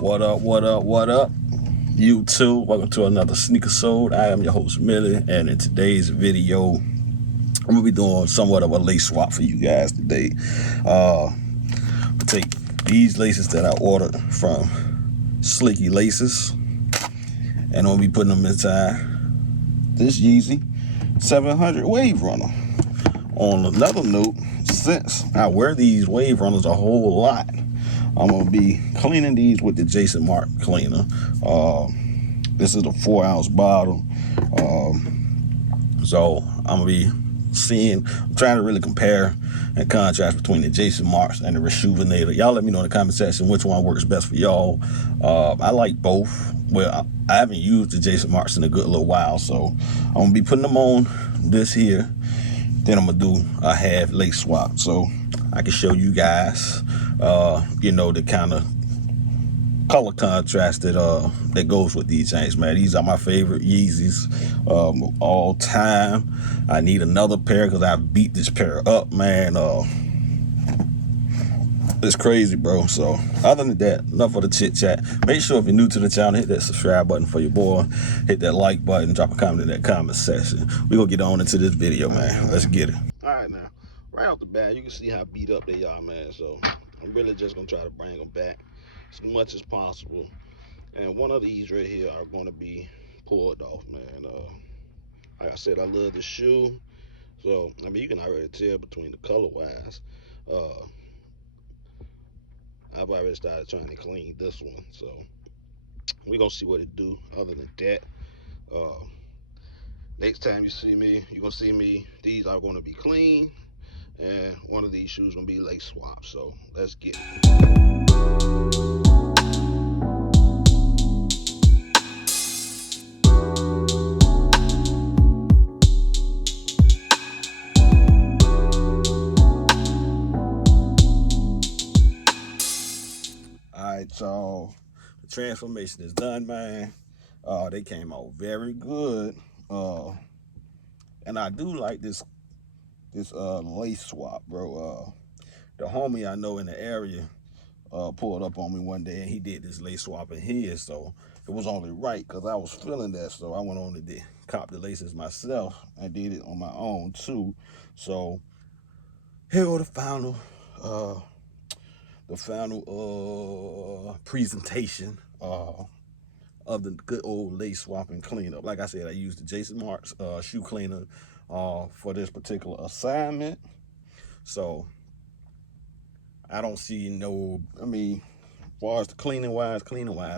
What up, what up, what up? You too. Welcome to another Sneaker Sold. I am your host, Millie, and in today's video, I'm going to be doing somewhat of a lace swap for you guys today. I take these laces that I ordered from Slicky Laces, and I'm going to be putting them inside this Yeezy 700 Wave Runner. On another note, since I wear these Wave Runners a whole lot, I'm going to be cleaning these with the Jason Mark cleaner. This is a 4-ounce bottle. So I'm going to be trying to really compare and contrast between the Jason Marks and the Rejuvenator. Y'all let me know in the comment section which one works best for y'all. I like both. Well, I haven't used the Jason Marks in a good little while, so I'm going to be putting them on this here. Then I'm going to do a half lace swap so I can show you guys, the kind of color contrast that goes with these things, man. These are my favorite Yeezys all time. I need another pair because I beat this pair up, man. It's crazy, bro. So other than that, enough of the chit chat. Make sure if you're new to the channel, hit that subscribe button for your boy. Hit that like button. Drop a comment in that comment section. We're gonna get on into this video, man. Let's get it. All right, now, right off the bat, you can see how beat up they are, man. So I'm really just gonna try to bring them back as much as possible. And one of these right here are gonna be pulled off, man. Like I said, I love the shoe. So I mean, you can already tell between the color wise. I've already started trying to clean this one, so we're gonna see what it do. Other than that, uh, next time you see me, you're gonna see me. These are gonna be clean, and one of these shoes gonna be lace swap. So let's get it. Alright, y'all. The transformation is done, man. They came out very good. And I do like this lace swap, bro. The homie I know in the area pulled up on me one day and he did this lace swap in his, so it was only right because I was feeling that, so I went on and did cop the laces myself. I did it on my own too. So here go the final presentation of the good old lace swapping cleanup. Like I said, I used the Jason Marks shoe cleaner for this particular assignment. So I don't see as far as the cleaning wise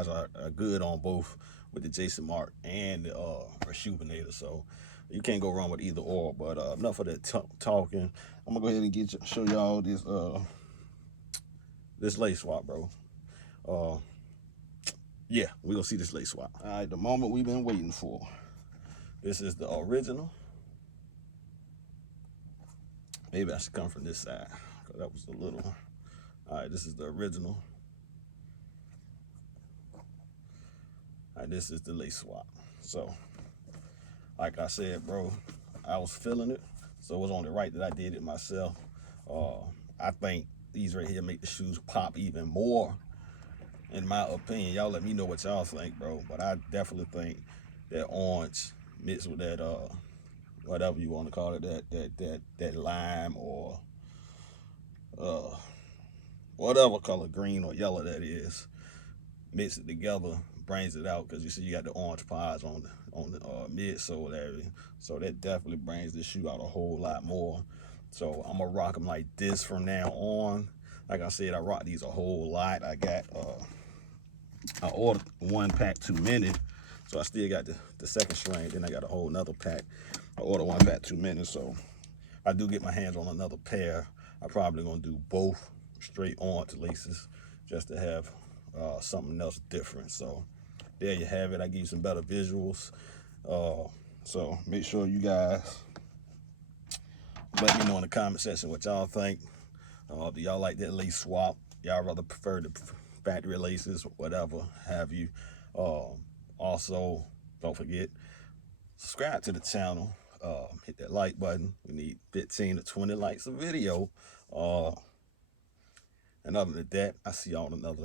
are good on both with the Jason Mark and the Rejuvenator. So you can't go wrong with either or. But enough of that talking. I'm gonna go ahead and show y'all this lace swap, bro. Yeah, we're gonna see this lace swap. All right, the moment we've been waiting for. This is the original. Maybe I should come from this side, because that was a little. All right, this is the original. All right, this is the lace swap. So, like I said, bro, I was feeling it, so it was only right that I did it myself. I think these right here make the shoes pop even more, in my opinion. Y'all let me know what y'all think, bro. But I definitely think that orange mixed with that whatever you want to call it, that lime or whatever color, green or yellow that is, mix it together, brings it out, because you see you got the orange pods on the midsole area, so that definitely brings the shoe out a whole lot more. So I'm gonna rock them like this from now on. Like I said, I rock these a whole lot. I ordered one pack too many, so I still got the second string. Then I got a whole nother pack. I ordered one pack too many, so I do get my hands on another pair. I'm probably gonna do both straight orange laces just to have something else different. So there you have it. I give you some better visuals. So make sure you guys let me know in the comment section what y'all think. Do y'all like that lace swap? Y'all rather prefer the factory laces, whatever have you. Also, don't forget, subscribe to the channel. Hit that like button. We need 15 to 20 likes a video. And other than that, I see y'all in another